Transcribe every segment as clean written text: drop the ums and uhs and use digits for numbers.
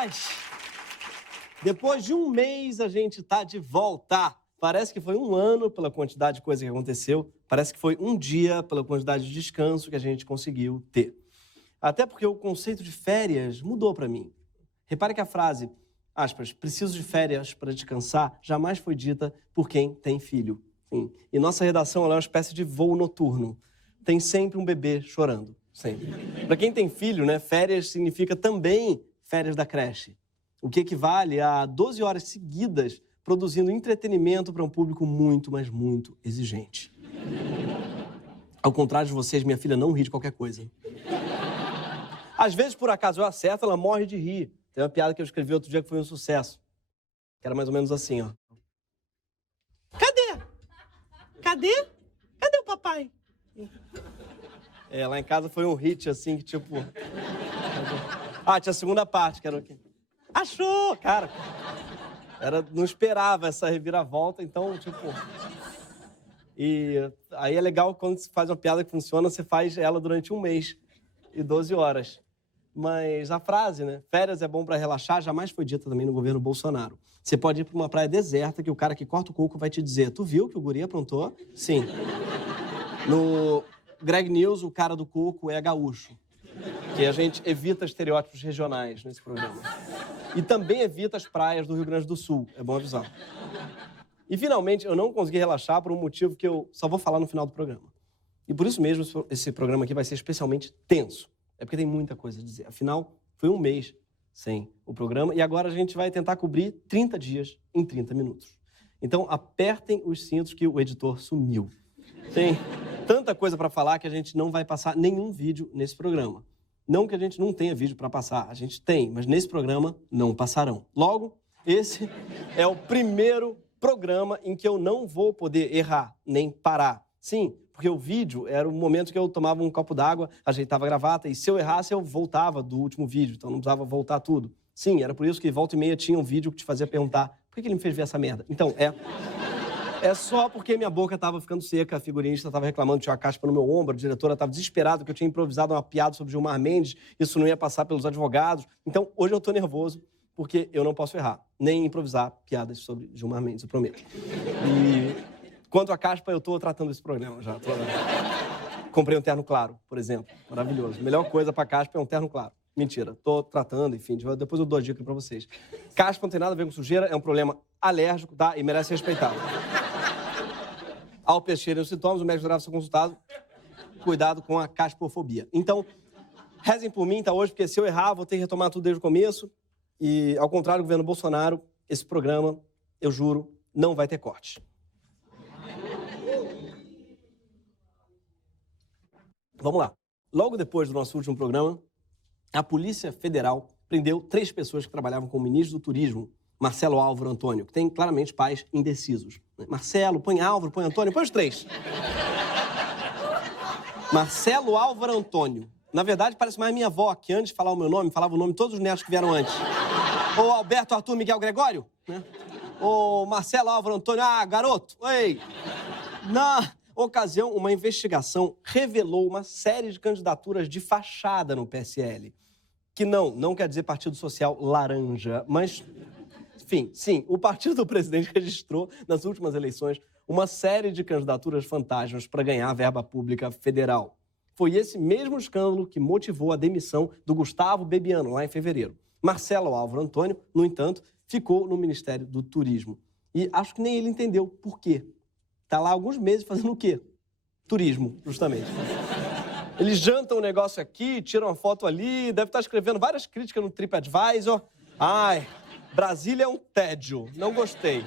paz! Depois de um mês, a gente tá de volta. Parece que foi um ano pela quantidade de coisa que aconteceu. Parece que foi um dia pela quantidade de descanso que a gente conseguiu ter. Até porque o conceito de férias mudou para mim. Repare que a frase, aspas, preciso de férias para descansar, jamais foi dita por quem tem filho. Sim. E nossa redação ela é uma espécie de voo noturno. Tem sempre um bebê chorando. Sempre. Para quem tem filho, né, férias significa também férias da creche. O que equivale a 12 horas seguidas produzindo entretenimento para um público muito, mas muito exigente. Ao contrário de vocês, minha filha não ri de qualquer coisa. Às vezes, por acaso, eu acerto, ela morre de rir. Tem uma piada que eu escrevi outro dia que foi um sucesso. Que era mais ou menos assim, ó. Cadê? Cadê? Cadê o papai? É, lá em casa foi um hit, assim, que tipo... Ah, tinha a segunda parte, que era o quê? Achou! Cara, não esperava essa reviravolta, então, tipo... E aí é legal quando você faz uma piada que funciona, você faz ela durante um mês e 12 horas. Mas a frase, né? Férias é bom pra relaxar, jamais foi dita também no governo Bolsonaro. Você pode ir pra uma praia deserta que o cara que corta o coco vai te dizer: tu viu que o guri aprontou? Sim. No Greg News, o cara do coco é gaúcho. Que a gente evita estereótipos regionais nesse programa. E também evita as praias do Rio Grande do Sul, é bom avisar. E, finalmente, eu não consegui relaxar por um motivo que eu só vou falar no final do programa. E por isso mesmo, esse programa aqui vai ser especialmente tenso. É porque tem muita coisa a dizer. Afinal, foi um mês sem o programa e agora a gente vai tentar cobrir 30 dias em 30 minutos. Então, apertem os cintos que o editor sumiu. Tem tanta coisa para falar que a gente não vai passar nenhum vídeo nesse programa. Não que a gente não tenha vídeo para passar, a gente tem, mas nesse programa não passarão. Logo, esse é o primeiro programa em que eu não vou poder errar, nem parar. Sim, porque o vídeo era o momento que eu tomava um copo d'água, ajeitava a gravata, e se eu errasse, eu voltava do último vídeo, então não precisava voltar tudo. Sim, era por isso que volta e meia tinha um vídeo que te fazia perguntar: por que ele me fez ver essa merda? Então, é só porque minha boca estava ficando seca, a figurinista estava reclamando que tinha uma caspa no meu ombro, a diretora estava desesperada que eu tinha improvisado uma piada sobre Gilmar Mendes, isso não ia passar pelos advogados. Então, hoje eu estou nervoso, porque eu não posso errar, nem improvisar piadas sobre Gilmar Mendes, eu prometo. E quanto à caspa, eu estou tratando esse programa já. Comprei um terno claro, por exemplo, maravilhoso. A melhor coisa para caspa é um terno claro. Mentira, tô tratando, enfim, depois eu dou a dica pra vocês. Caspa não tem nada a ver com sujeira, é um problema alérgico, tá? E merece ser respeitado. Ao persistirem os sintomas, o médico deverá ser consultado. Cuidado com a caspofobia. Então, rezem por mim, tá, hoje, porque se eu errar, vou ter que retomar tudo desde o começo. E, ao contrário do governo Bolsonaro, esse programa, eu juro, não vai ter corte. Vamos lá. Logo depois do nosso último programa, a Polícia Federal prendeu 3 pessoas que trabalhavam com o ministro do Turismo, Marcelo Álvaro Antônio, que tem claramente pais indecisos. Marcelo, põe Álvaro, põe Antônio, põe os 3. Marcelo Álvaro Antônio. Na verdade, parece mais minha avó, que antes de falar o meu nome, falava o nome de todos os netos que vieram antes. Ou Alberto Arthur Miguel Gregório, né? Ou Marcelo Álvaro Antônio, garoto, ei. Na ocasião, uma investigação revelou uma série de candidaturas de fachada no PSL. Que não quer dizer Partido Social Laranja, mas, enfim, sim, o partido do presidente registrou, nas últimas eleições, uma série de candidaturas fantasmas para ganhar verba pública federal. Foi esse mesmo escândalo que motivou a demissão do Gustavo Bebiano, lá em fevereiro. Marcelo Álvaro Antônio, no entanto, ficou no Ministério do Turismo. E acho que nem ele entendeu por quê. Tá lá há alguns meses fazendo o quê? Turismo, justamente. Eles jantam um negócio aqui, tiram uma foto ali, deve estar escrevendo várias críticas no TripAdvisor. Ai, Brasília é um tédio, não gostei.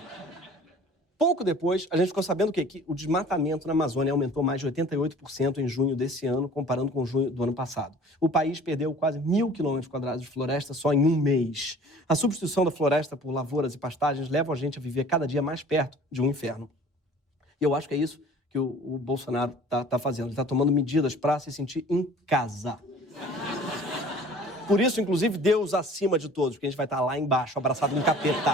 Pouco depois, a gente ficou sabendo o quê? Que o desmatamento na Amazônia aumentou mais de 88% em junho desse ano, comparando com junho do ano passado. O país perdeu quase 1.000 km² de floresta só em um mês. A substituição da floresta por lavouras e pastagens leva a gente a viver cada dia mais perto de um inferno. E eu acho que é isso que o Bolsonaro tá fazendo. Ele está tomando medidas para se sentir em casa. Por isso, inclusive, Deus acima de todos, porque a gente vai estar lá embaixo, abraçado com um capeta.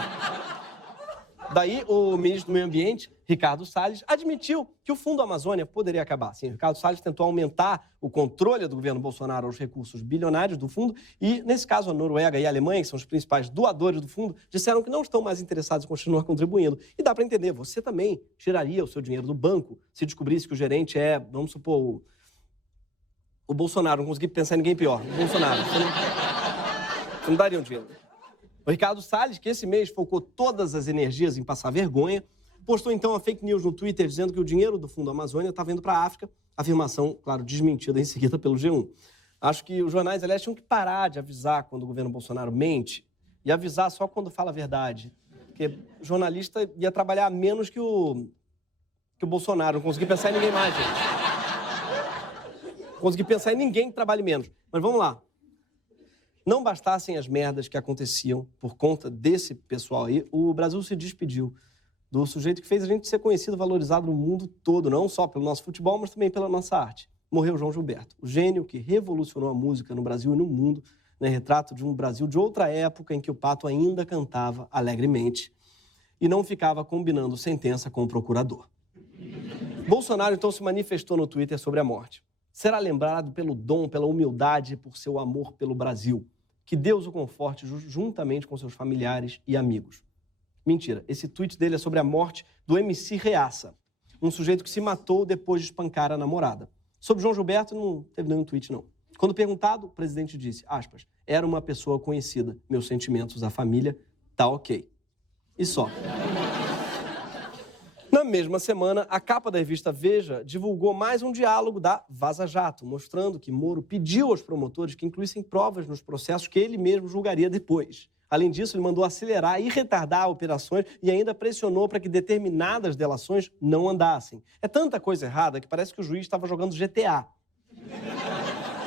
Daí, o ministro do Meio Ambiente, Ricardo Salles, admitiu que o Fundo Amazônia poderia acabar. Sim, Ricardo Salles tentou aumentar o controle do governo Bolsonaro aos recursos bilionários do fundo e, nesse caso, a Noruega e a Alemanha, que são os principais doadores do fundo, disseram que não estão mais interessados em continuar contribuindo. E dá para entender, você também tiraria o seu dinheiro do banco se descobrisse que o gerente é, vamos supor, o Bolsonaro. Não consegui pensar em ninguém pior. O Bolsonaro. Você não daria um dinheiro. O Ricardo Salles, que esse mês focou todas as energias em passar vergonha, postou então a fake news no Twitter dizendo que o dinheiro do Fundo Amazônia estava indo para a África. Afirmação, claro, desmentida em seguida pelo G1. Acho que os jornais, aliás, tinham que parar de avisar quando o governo Bolsonaro mente e avisar só quando fala a verdade. Porque o jornalista ia trabalhar menos que o Bolsonaro. Não consegui pensar em ninguém mais, gente. Não consegui pensar em ninguém que trabalhe menos. Mas vamos lá. Não bastassem as merdas que aconteciam por conta desse pessoal aí, o Brasil se despediu do sujeito que fez a gente ser conhecido e valorizado no mundo todo, não só pelo nosso futebol, mas também pela nossa arte. Morreu João Gilberto, o gênio que revolucionou a música no Brasil e no mundo, né? Retrato de um Brasil de outra época em que o pato ainda cantava alegremente e não ficava combinando sentença com o procurador. Bolsonaro, então, se manifestou no Twitter sobre a morte. Será lembrado pelo dom, pela humildade e por seu amor pelo Brasil. Que Deus o conforte juntamente com seus familiares e amigos. Mentira, esse tweet dele é sobre a morte do MC Reaça, um sujeito que se matou depois de espancar a namorada. Sobre João Gilberto, não teve nenhum tweet, não. Quando perguntado, o presidente disse, aspas, era uma pessoa conhecida, meus sentimentos à família, tá ok. E só. Na mesma semana, a capa da revista Veja divulgou mais um diálogo da Vaza Jato, mostrando que Moro pediu aos promotores que incluíssem provas nos processos que ele mesmo julgaria depois. Além disso, ele mandou acelerar e retardar operações e ainda pressionou para que determinadas delações não andassem. É tanta coisa errada que parece que o juiz estava jogando GTA.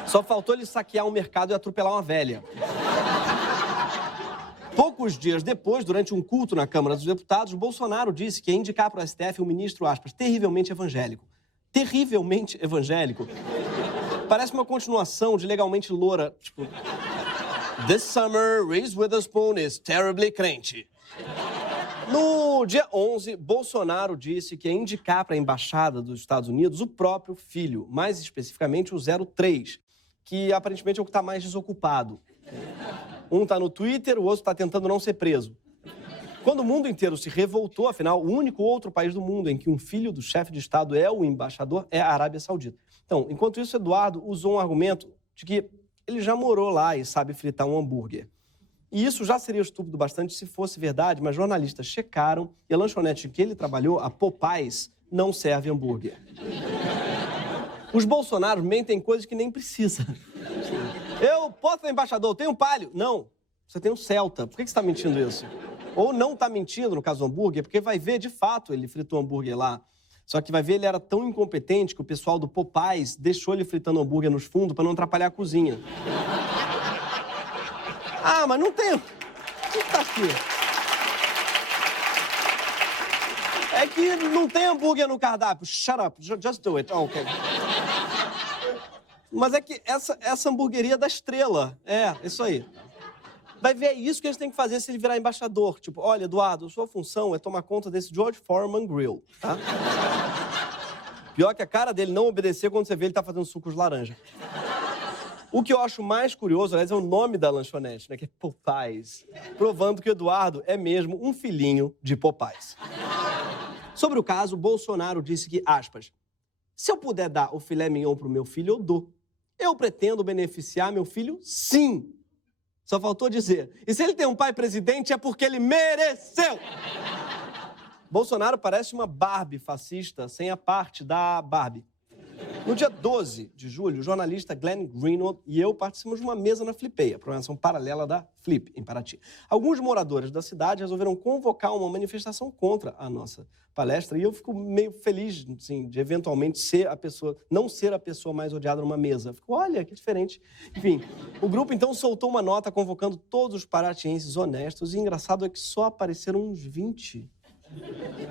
Só faltou ele saquear um mercado e atropelar uma velha. Poucos dias depois, durante um culto na Câmara dos Deputados, Bolsonaro disse que ia indicar para o STF o ministro, aspas, terrivelmente evangélico. Terrivelmente evangélico? Parece uma continuação de Legalmente Loura, tipo... This summer, Reese Witherspoon is terribly crente. No dia 11, Bolsonaro disse que ia indicar para a Embaixada dos Estados Unidos o próprio filho, mais especificamente o 03, que aparentemente é o que está mais desocupado. Um está no Twitter, o outro está tentando não ser preso. Quando o mundo inteiro se revoltou, afinal, o único outro país do mundo em que um filho do chefe de Estado é o embaixador é a Arábia Saudita. Então, enquanto isso, Eduardo usou um argumento de que ele já morou lá e sabe fritar um hambúrguer. E isso já seria estúpido bastante se fosse verdade, mas jornalistas checaram e a lanchonete em que ele trabalhou, a Popeyes, não serve hambúrguer. Os Bolsonaros mentem coisas que nem precisa. Eu posso ser embaixador, tenho um Palio. Não, você tem um Celta. Por que você está mentindo isso? Ou não está mentindo, no caso do hambúrguer, porque vai ver, de fato, ele fritou hambúrguer lá. Só que vai ver, ele era tão incompetente que o pessoal do Popeyes deixou ele fritando hambúrguer nos fundos para não atrapalhar a cozinha. Ah, mas não tem... O que tá aqui? É que não tem hambúrguer no cardápio. Shut up, just do it. Oh, ok. Mas é que essa hamburgueria é da Estrela. É, isso aí. Vai ver, é isso que eles têm que fazer se ele virar embaixador. Tipo, olha, Eduardo, sua função é tomar conta desse George Foreman Grill, tá? Pior que a cara dele não obedecer quando você vê ele tá fazendo suco de laranja. O que eu acho mais curioso, aliás, é o nome da lanchonete, né? Que é Popeyes. Provando que o Eduardo é mesmo um filhinho de Popeyes. Sobre o caso, Bolsonaro disse que, aspas, se eu puder dar o filé mignon pro meu filho, eu dou. Eu pretendo beneficiar meu filho, sim. Só faltou dizer. E se ele tem um pai presidente, é porque ele mereceu. Bolsonaro parece uma Barbie fascista sem a parte da Barbie. No dia 12 de julho, o jornalista Glenn Greenwald e eu participamos de uma mesa na Flipeia, programação paralela da Flip, em Paraty. Alguns moradores da cidade resolveram convocar uma manifestação contra a nossa palestra e eu fico meio feliz, assim, de eventualmente não ser a pessoa mais odiada numa mesa. Fico, olha, que diferente. Enfim, o grupo então soltou uma nota convocando todos os paratienses honestos e engraçado é que só apareceram uns 20.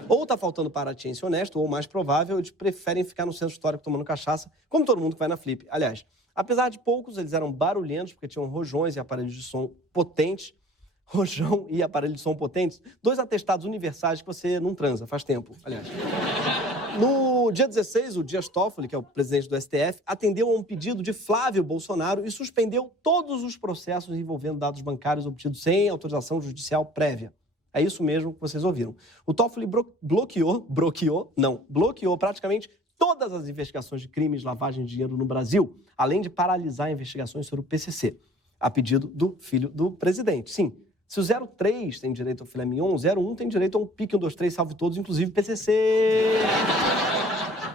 Ou tá faltando paratiense honesto, ou mais provável, eles preferem ficar no centro histórico tomando cachaça, como todo mundo que vai na Flip. Aliás, apesar de poucos, eles eram barulhentos, porque tinham rojões e aparelhos de som potentes. rojão e aparelho de som potentes, 2 atestados universais que você não transa, faz tempo, aliás. No dia 16, o Dias Toffoli, que é o presidente do STF, atendeu a um pedido de Flávio Bolsonaro e suspendeu todos os processos envolvendo dados bancários obtidos sem autorização judicial prévia. É isso mesmo que vocês ouviram. O Toffoli bloqueou praticamente todas as investigações de crimes de lavagem de dinheiro no Brasil, além de paralisar investigações sobre o PCC, a pedido do filho do presidente. Sim, se o 03 tem direito ao filé mignon, o 01 tem direito a um pique 1, 2, 3, salve todos, inclusive PCC.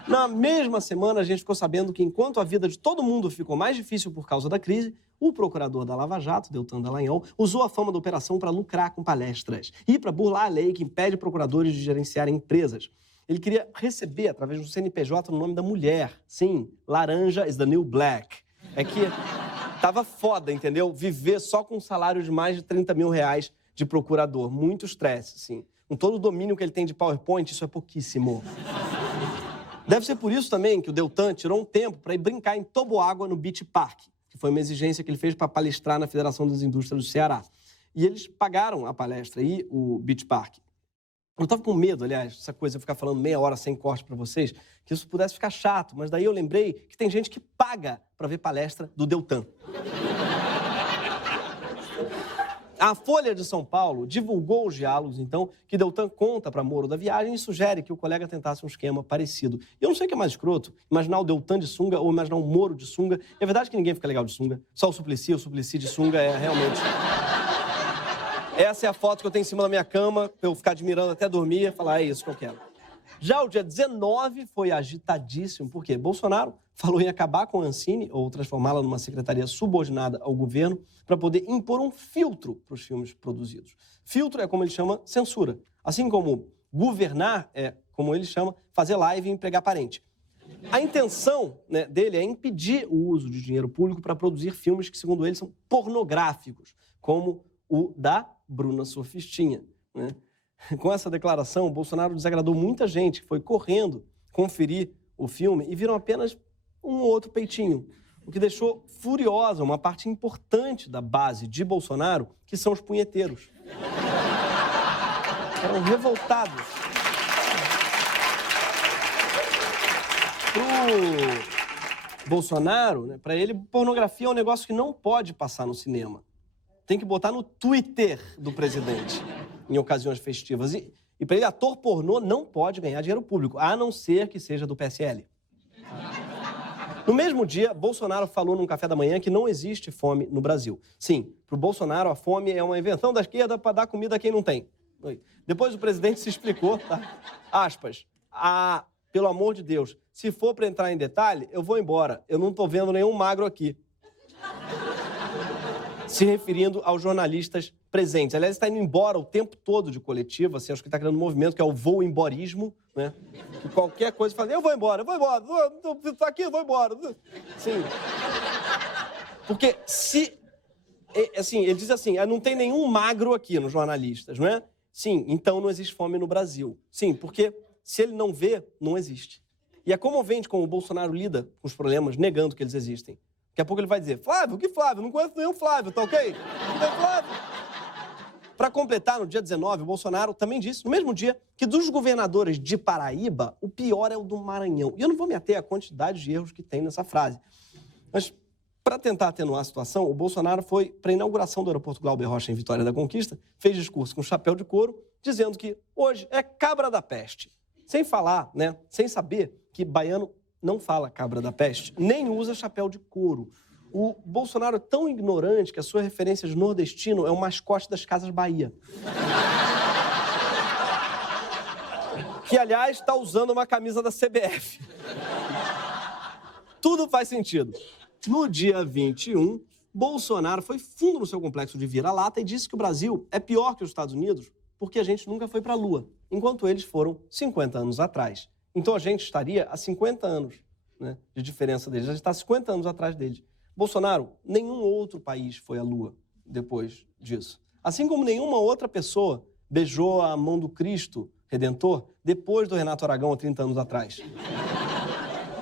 Na mesma semana, a gente ficou sabendo que, enquanto a vida de todo mundo ficou mais difícil por causa da crise, o procurador da Lava Jato, Deltan Dallagnol, usou a fama da operação para lucrar com palestras e para burlar a lei que impede procuradores de gerenciarem empresas. Ele queria receber, através do CNPJ, no nome da mulher. Sim, laranja is the new black. É que tava foda, entendeu? Viver só com um salário de mais de 30 mil reais de procurador. Muito estresse, sim. Com todo o domínio que ele tem de PowerPoint, isso é pouquíssimo. Deve ser por isso também que o Deltan tirou um tempo para ir brincar em toboágua no Beach Park, que foi uma exigência que ele fez para palestrar na Federação das Indústrias do Ceará. E eles pagaram a palestra e o Beach Park. Eu tava com medo, aliás, essa coisa de ficar falando meia hora sem corte para vocês, que isso pudesse ficar chato, mas daí eu lembrei que tem gente que paga para ver palestra do Deltan. A Folha de São Paulo divulgou os diálogos, então, que Deltan conta para Moro da viagem e sugere que o colega tentasse um esquema parecido. Eu não sei o que é mais escroto, imaginar o Deltan de sunga ou imaginar o Moro de sunga. É verdade que ninguém fica legal de sunga, só o Suplicy de sunga é realmente... Essa é a foto que eu tenho em cima da minha cama, pra eu ficar admirando até dormir e falar, é isso que eu quero. Já o dia 19 foi agitadíssimo, porque Bolsonaro falou em acabar com a Ancine, ou transformá-la numa secretaria subordinada ao governo, para poder impor um filtro para os filmes produzidos. Filtro é como ele chama censura. Assim como governar é, como ele chama, fazer live e empregar parente. A intenção, né, dele é impedir o uso de dinheiro público para produzir filmes que, segundo ele, são pornográficos, como o da Bruna Surfistinha, né? Com essa declaração, o Bolsonaro desagradou muita gente que foi correndo conferir o filme e viram apenas um ou outro peitinho, o que deixou furiosa uma parte importante da base de Bolsonaro, que são os punheteiros. Eram revoltados. Pro Bolsonaro, né, para ele, pornografia é um negócio que não pode passar no cinema. Tem que botar no Twitter do presidente, em ocasiões festivas. E para ele, ator pornô não pode ganhar dinheiro público, a não ser que seja do PSL. No mesmo dia, Bolsonaro falou num café da manhã que não existe fome no Brasil. Sim, para o Bolsonaro, a fome é uma invenção da esquerda para dar comida a quem não tem. Depois o presidente se explicou, tá? Aspas. Pelo amor de Deus, se for para entrar em detalhe, eu vou embora. Eu não estou vendo nenhum magro aqui. Se referindo aos jornalistas presentes. Aliás, está indo embora o tempo todo de coletiva, assim, acho que está criando um movimento que é o voo-emborismo, né? Que qualquer coisa fala, eu vou embora, tô aqui, eu vou embora. Sim. Porque se... Assim, ele diz assim, não tem nenhum magro aqui nos jornalistas, não é? Sim, então não existe fome no Brasil. Sim, porque se ele não vê, não existe. E é comovente como o Bolsonaro lida com os problemas, negando que eles existem. Daqui a pouco ele vai dizer, Flávio, que Flávio? Não conheço nenhum Flávio, tá ok? Não tem Flávio. Para completar, no dia 19, o Bolsonaro também disse, no mesmo dia, que dos governadores de Paraíba, o pior é o do Maranhão. E eu não vou me ater à quantidade de erros que tem nessa frase. Mas, para tentar atenuar a situação, o Bolsonaro foi para a inauguração do aeroporto Glauber Rocha em Vitória da Conquista, fez discurso com chapéu de couro, dizendo que hoje é cabra da peste. Sem falar, né, sem saber que baiano não fala cabra da peste, nem usa chapéu de couro. O Bolsonaro é tão ignorante que a sua referência de nordestino é o mascote das Casas Bahia. Que, aliás, está usando uma camisa da CBF. Tudo faz sentido. No dia 21, Bolsonaro foi fundo no seu complexo de vira-lata e disse que o Brasil é pior que os Estados Unidos porque a gente nunca foi para a Lua, enquanto eles foram 50 anos atrás. Então a gente estaria a 50 anos, né, de diferença deles. A gente está 50 anos atrás deles. Bolsonaro, nenhum outro país foi à Lua depois disso. Assim como nenhuma outra pessoa beijou a mão do Cristo Redentor depois do Renato Aragão há 30 anos atrás.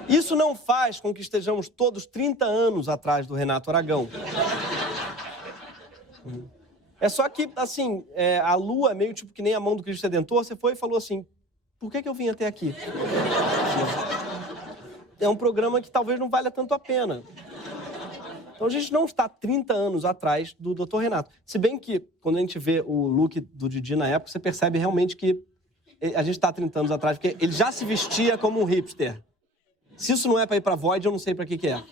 Isso não faz com que estejamos todos 30 anos atrás do Renato Aragão. É só que, assim, a Lua é meio tipo que nem a mão do Cristo Redentor. Você foi e falou assim, por que eu vim até aqui? É um programa que talvez não valha tanto a pena. Então, a gente não está 30 anos atrás do Dr. Renato. Se bem que, quando a gente vê o look do Didi na época, você percebe realmente que a gente está 30 anos atrás, porque ele já se vestia como um hipster. Se isso não é para ir para Void, eu não sei para que é.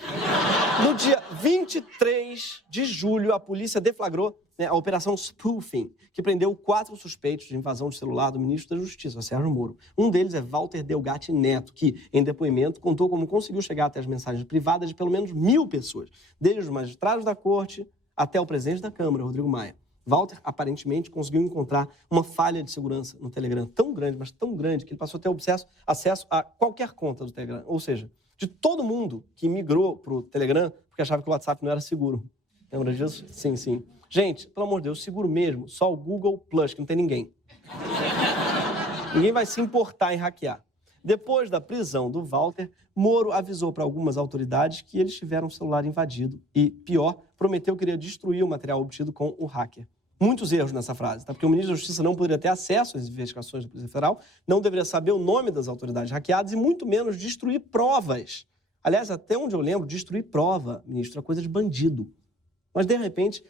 No dia 23 de julho, a polícia deflagrou a Operação Spoofing, que prendeu 4 suspeitos de invasão de celular do ministro da Justiça, Sérgio Moro. Um deles é Walter Delgatti Neto, que, em depoimento, contou como conseguiu chegar até as mensagens privadas de pelo menos 1.000 pessoas, desde os magistrados da corte até o presidente da Câmara, Rodrigo Maia. Walter, aparentemente, conseguiu encontrar uma falha de segurança no Telegram tão grande, mas tão grande, que ele passou a ter acesso a qualquer conta do Telegram. Ou seja, de todo mundo que migrou para o Telegram porque achava que o WhatsApp não era seguro. Lembra disso? Sim, sim. Gente, pelo amor de Deus, seguro mesmo, só o Google Plus, que não tem ninguém. Ninguém vai se importar em hackear. Depois da prisão do Walter, Moro avisou para algumas autoridades que eles tiveram o celular invadido e, pior, prometeu que iria destruir o material obtido com o hacker. Muitos erros nessa frase, tá? Porque o ministro da Justiça não poderia ter acesso às investigações da Polícia Federal, não deveria saber o nome das autoridades hackeadas e muito menos destruir provas. Aliás, até onde eu lembro, destruir prova, ministro, é coisa de bandido. Mas, de repente,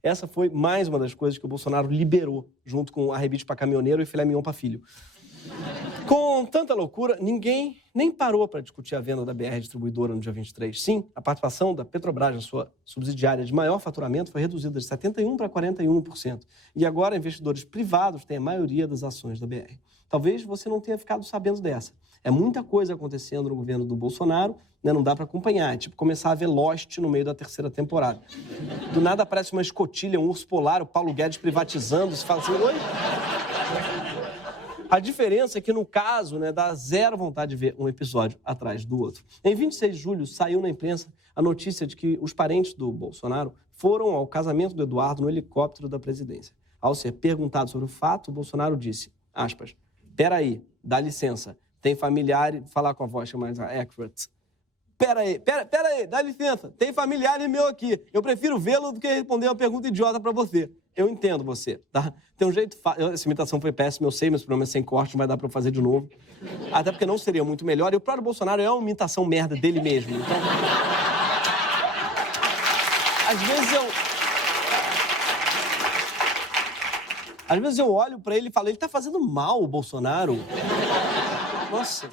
essa foi mais uma das coisas que o Bolsonaro liberou, junto com arrebite para caminhoneiro e filé mignon para filho. Com tanta loucura, ninguém nem parou para discutir a venda da BR Distribuidora no dia 23. Sim, a participação da Petrobras na sua subsidiária de maior faturamento foi reduzida de 71% para 41%. E agora investidores privados têm a maioria das ações da BR. Talvez você não tenha ficado sabendo dessa. É muita coisa acontecendo no governo do Bolsonaro, né? Não dá para acompanhar. É tipo começar a ver Lost no meio da 3ª temporada. Do nada aparece uma escotilha, um urso polar, o Paulo Guedes privatizando, se fala assim, oi? A diferença é que, no caso, né, dá zero vontade de ver um episódio atrás do outro. Em 26 de julho, saiu na imprensa a notícia de que os parentes do Bolsonaro foram ao casamento do Eduardo no helicóptero da presidência. Ao ser perguntado sobre o fato, o Bolsonaro disse, aspas, peraí, dá licença, tem familiar... Falar com a voz que é mais accurate. Peraí, dá licença, tem familiar meu aqui. Eu prefiro vê-lo do que responder uma pergunta idiota pra você. Eu entendo você, tá? Tem um jeito fácil. Essa imitação foi péssima, eu sei, mas o problema é sem corte, não vai dar pra eu fazer de novo. Até porque não seria muito melhor. E o próprio Bolsonaro é uma imitação merda dele mesmo. Então... Às vezes eu olho pra ele e falo, ele tá fazendo mal, o Bolsonaro. Nossa.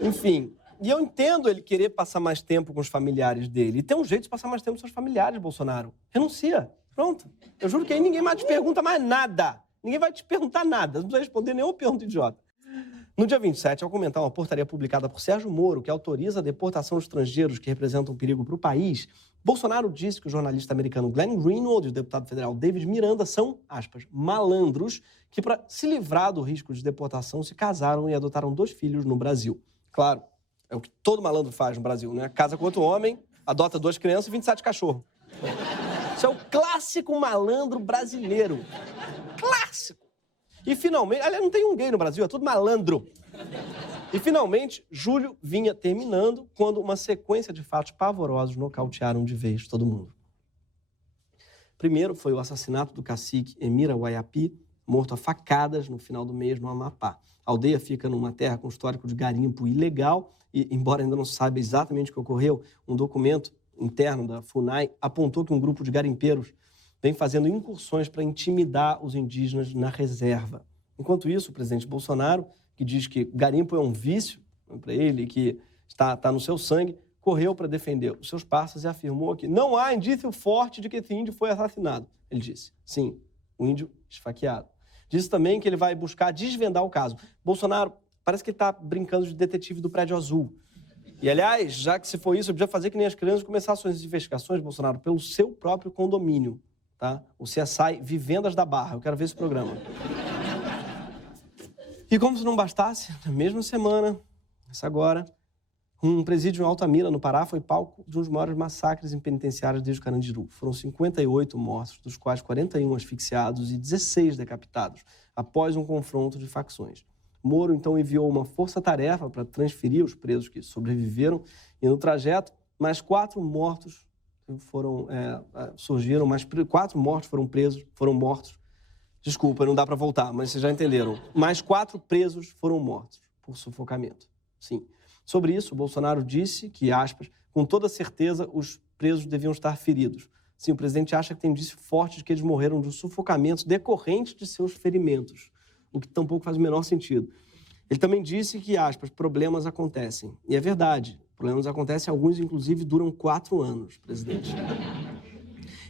Enfim... E eu entendo ele querer passar mais tempo com os familiares dele. E tem um jeito de passar mais tempo com seus familiares, Bolsonaro. Renuncia. Pronto. Eu juro que aí ninguém mais te pergunta mais nada. Ninguém vai te perguntar nada. Não precisa responder nenhuma pergunta idiota. No dia 27, ao comentar uma portaria publicada por Sérgio Moro, que autoriza a deportação de estrangeiros que representam um perigo para o país, Bolsonaro disse que o jornalista americano Glenn Greenwald e o deputado federal David Miranda são, aspas, malandros que, para se livrar do risco de deportação, se casaram e adotaram 2 filhos no Brasil. Claro. É o que todo malandro faz no Brasil, né? Casa com outro homem, adota 2 crianças e 27 cachorros. Isso é o clássico malandro brasileiro. Clássico! E finalmente... Aliás, não tem um gay no Brasil, é tudo malandro. E finalmente, julho vinha terminando quando uma sequência de fatos pavorosos nocautearam de vez todo mundo. Primeiro foi o assassinato do cacique Emira Waiapi, morto a facadas no final do mês no Amapá. A aldeia fica numa terra com histórico de garimpo ilegal e, embora ainda não se saiba exatamente o que ocorreu, um documento interno da FUNAI apontou que um grupo de garimpeiros vem fazendo incursões para intimidar os indígenas na reserva. Enquanto isso, o presidente Bolsonaro, que diz que garimpo é um vício para ele, que está no seu sangue, correu para defender os seus parceiros e afirmou que não há indício forte de que esse índio foi assassinado. Ele disse, sim, o índio esfaqueado. Disse também que ele vai buscar desvendar o caso. Bolsonaro parece que ele está brincando de detetive do Prédio Azul. E, aliás, já que se for isso, eu podia fazer que nem as crianças começar suas investigações, Bolsonaro, pelo seu próprio condomínio, tá? O CSI Vivendas da Barra. Eu quero ver esse programa. E como se não bastasse, na mesma semana, essa agora, um presídio em Altamira, no Pará, foi palco de um dos maiores massacres em penitenciários desde o Carandiru. Foram 58 mortos, dos quais 41 asfixiados e 16 decapitados, após um confronto de facções. Moro, então, enviou uma força-tarefa para transferir os presos que sobreviveram e, no trajeto, mais 4 mortos surgiram, mas 4 mortos foram mortos. Desculpa, não dá para voltar, mas vocês já entenderam. Mais 4 presos foram mortos por sufocamento. Sim. Sobre isso, o Bolsonaro disse que, aspas, com toda certeza, os presos deviam estar feridos. Sim, o presidente acha que tem indício forte de que eles morreram de um sufocamento decorrente de seus ferimentos, o que tampouco faz o menor sentido. Ele também disse que, aspas, problemas acontecem. E é verdade, problemas acontecem, alguns, inclusive, duram 4 anos, presidente.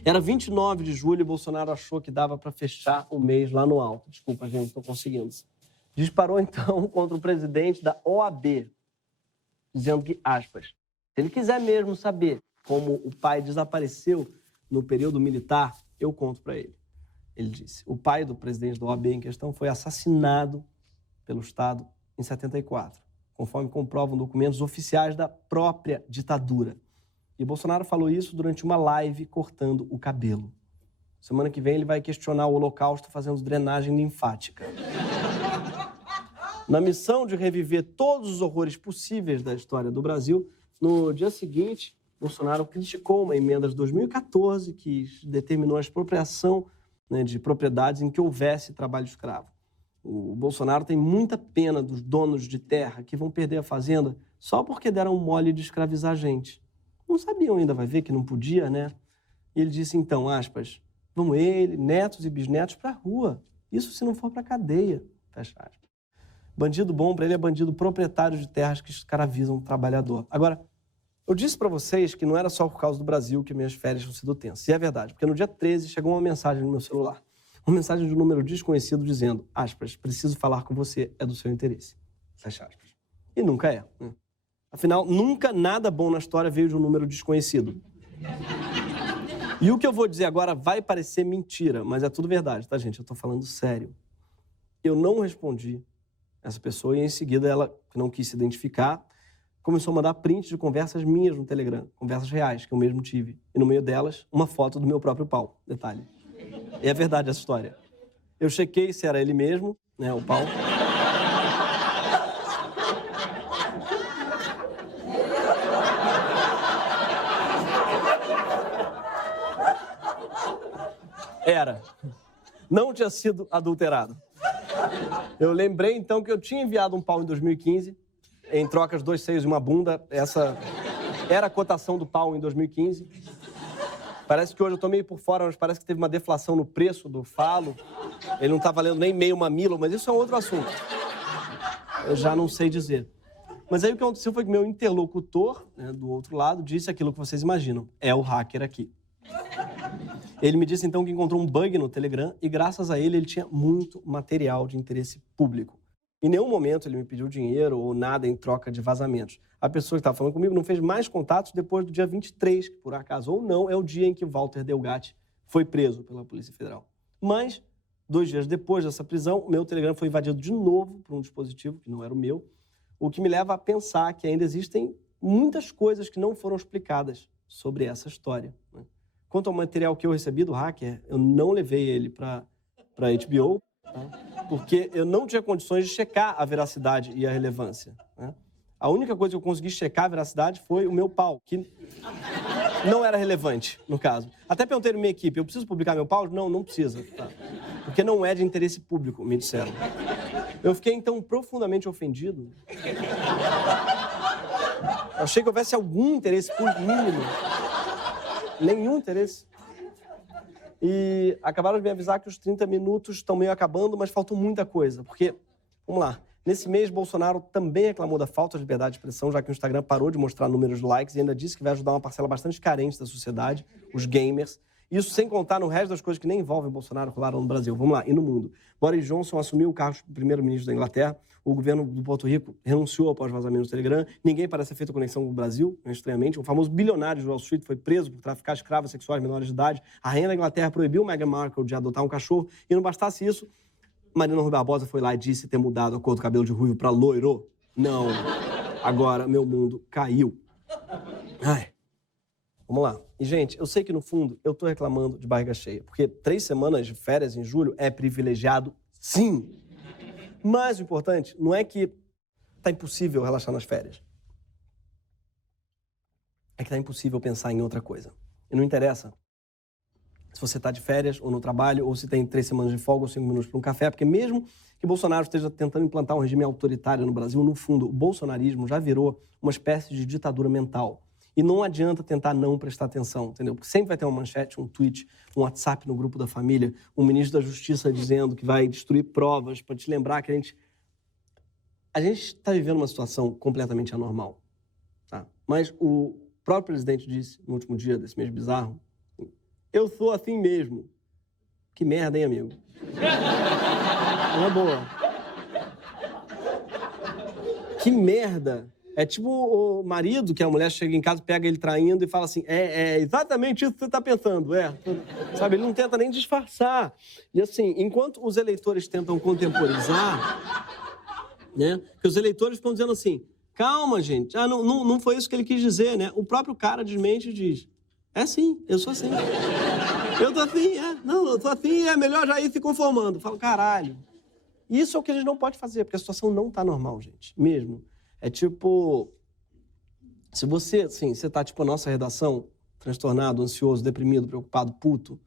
Era 29 de julho e Bolsonaro achou que dava para fechar o mês lá no alto. Desculpa, gente, não estou conseguindo. Disparou, então, contra o presidente da OAB, dizendo que, aspas, se ele quiser mesmo saber como o pai desapareceu no período militar, eu conto para ele. Ele disse, o pai do presidente da OAB em questão foi assassinado pelo Estado em 74, conforme comprovam documentos oficiais da própria ditadura. E Bolsonaro falou isso durante uma live cortando o cabelo. Semana que vem ele vai questionar o Holocausto fazendo drenagem linfática. Na missão de reviver todos os horrores possíveis da história do Brasil, no dia seguinte, Bolsonaro criticou uma emenda de 2014 que determinou a expropriação, né, de propriedades em que houvesse trabalho escravo. O Bolsonaro tem muita pena dos donos de terra que vão perder a fazenda só porque deram mole de escravizar gente. Não sabiam ainda, vai ver que não podia, né? E ele disse, então, aspas, vamos ele, netos e bisnetos para a rua. Isso se não for para cadeia, fecha aspas. Bandido bom para ele é bandido proprietário de terras que escravizam o trabalhador. Agora, eu disse para vocês que não era só por causa do Brasil que minhas férias tinham sido tensas. E é verdade, porque no dia 13 chegou uma mensagem no meu celular. Uma mensagem de um número desconhecido dizendo, aspas, preciso falar com você, é do seu interesse. Fecha aspas. E nunca é, né? Afinal, nunca nada bom na história veio de um número desconhecido. E o que eu vou dizer agora vai parecer mentira, mas é tudo verdade, tá, gente? Eu tô falando sério. Eu não respondi essa pessoa e, em seguida, ela, que não quis se identificar, começou a mandar prints de conversas minhas no Telegram, conversas reais que eu mesmo tive. E, no meio delas, uma foto do meu próprio pau. Detalhe. E é verdade essa história. Eu chequei se era ele mesmo, né, o pau. Era. Não tinha sido adulterado. Eu lembrei, então, que eu tinha enviado um pau em 2015, em troca de 2 seios e uma bunda. Essa era a cotação do pau em 2015. Parece que hoje eu tô meio por fora, mas parece que teve uma deflação no preço do falo. Ele não tá valendo nem meio mamilo, mas isso é um outro assunto. Eu já não sei dizer. Mas aí o que aconteceu foi que meu interlocutor, né, do outro lado, disse aquilo que vocês imaginam. É o hacker aqui. Ele me disse, então, que encontrou um bug no Telegram e, graças a ele tinha muito material de interesse público. Em nenhum momento ele me pediu dinheiro ou nada em troca de vazamentos. A pessoa que estava falando comigo não fez mais contatos depois do dia 23, que, por acaso ou não, é o dia em que Walter Delgatti foi preso pela Polícia Federal. Mas, 2 dias depois dessa prisão, o meu Telegram foi invadido de novo por um dispositivo, que não era o meu, o que me leva a pensar que ainda existem muitas coisas que não foram explicadas sobre essa história, né? Quanto ao material que eu recebi do hacker, eu não levei ele para HBO, tá? Porque eu não tinha condições de checar a veracidade e a relevância, né? A única coisa que eu consegui checar a veracidade foi o meu pau, que não era relevante, no caso. Até perguntei na minha equipe, eu preciso publicar meu pau? Não, não precisa, tá? Porque não é de interesse público, me disseram. Eu fiquei, então, profundamente ofendido. Eu achei que houvesse algum interesse público mínimo. Nenhum interesse. E acabaram de me avisar que os 30 minutos estão meio acabando, mas faltou muita coisa. Porque, vamos lá, nesse mês, Bolsonaro também reclamou da falta de liberdade de expressão, já que o Instagram parou de mostrar números de likes e ainda disse que vai ajudar uma parcela bastante carente da sociedade, os gamers. Isso sem contar no resto das coisas que nem envolvem Bolsonaro, rolaram no Brasil. Vamos lá, e no mundo. Boris Johnson assumiu o cargo de primeiro-ministro da Inglaterra. O governo do Porto Rico renunciou após vazamento do Telegram. Ninguém parece ter feito conexão com o Brasil, estranhamente. O famoso bilionário de Wall Street foi preso por traficar escravos sexuais menores de idade. A rainha da Inglaterra proibiu Meghan Markle de adotar um cachorro. E não bastasse isso, Marina Rui Barbosa foi lá e disse ter mudado a cor do cabelo de ruivo para loiro. Não. Agora meu mundo caiu. Ai. Vamos lá. E, gente, eu sei que, no fundo, eu tô reclamando de barriga cheia, porque 3 semanas de férias em julho é privilegiado, sim. Mas o importante não é que tá impossível relaxar nas férias. É que tá impossível pensar em outra coisa. E não interessa se você está de férias ou no trabalho, ou se tem 3 semanas de folga ou 5 minutos para um café, porque mesmo que Bolsonaro esteja tentando implantar um regime autoritário no Brasil, no fundo, o bolsonarismo já virou uma espécie de ditadura mental. E não adianta tentar não prestar atenção, entendeu? Porque sempre vai ter uma manchete, um tweet, um WhatsApp no grupo da família, um ministro da Justiça dizendo que vai destruir provas para te lembrar que a gente está vivendo uma situação completamente anormal, tá? Mas o próprio presidente disse no último dia desse mês bizarro: eu sou assim mesmo. Que merda, hein, amigo? Não é boa. Que merda. É tipo o marido, que a mulher chega em casa, pega ele traindo e fala assim, é exatamente isso que você está pensando, Sabe, ele não tenta nem disfarçar. E assim, enquanto os eleitores tentam contemporizar, né, que os eleitores estão dizendo assim, calma, gente, não foi isso que ele quis dizer, né? O próprio cara desmente e diz, sim, eu sou assim. Eu tô assim, eu tô assim, é melhor já ir se conformando. Fala, caralho. Isso é o que a gente não pode fazer, porque a situação não tá normal, gente, mesmo. É tipo, se você, assim, você tá tipo a nossa redação, transtornado, ansioso, deprimido, preocupado, puto,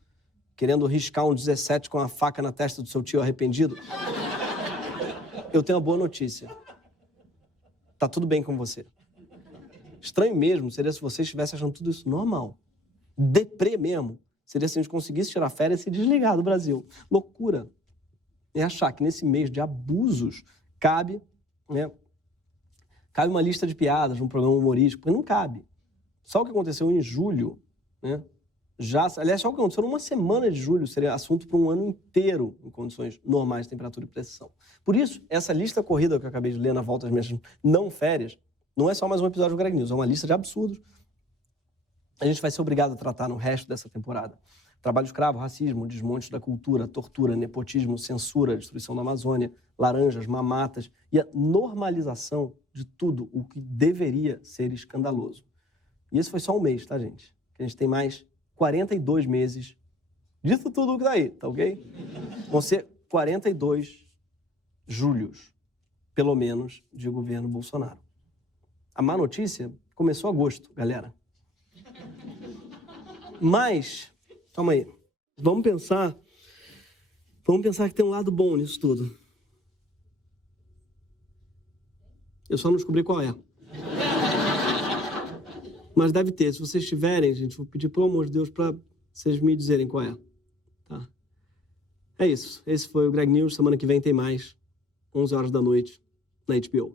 querendo riscar um 17 com a faca na testa do seu tio arrependido, eu tenho uma boa notícia. Tá tudo bem com você. Estranho mesmo seria se você estivesse achando tudo isso normal. Deprê mesmo seria se a gente conseguisse tirar férias e se desligar do Brasil. Loucura é achar que nesse mês de abusos cabe uma lista de piadas num programa humorístico, porque não cabe. Só o que aconteceu em julho, né? Aliás, só o que aconteceu numa semana de julho seria assunto para um ano inteiro em condições normais de temperatura e pressão. Por isso, essa lista corrida que eu acabei de ler na volta às minhas não férias, não é só mais um episódio do Greg News, é uma lista de absurdos. A gente vai ser obrigado a tratar no resto dessa temporada. Trabalho escravo, racismo, desmonte da cultura, tortura, nepotismo, censura, destruição da Amazônia, laranjas, mamatas e a normalização de tudo o que deveria ser escandaloso. E esse foi só um mês, tá, gente? A gente tem mais 42 meses disso tudo que tá aí, tá ok? Vão ser 42 julhos, pelo menos, de governo Bolsonaro. A má notícia começou em agosto, galera. Mas, calma aí, vamos pensar que tem um lado bom nisso tudo. Eu só não descobri qual é. Mas deve ter. Se vocês tiverem, gente, vou pedir, pelo amor de Deus, para vocês me dizerem qual é. Tá? É isso. Esse foi o Greg News. Semana que vem tem mais. 11 horas da noite, na HBO.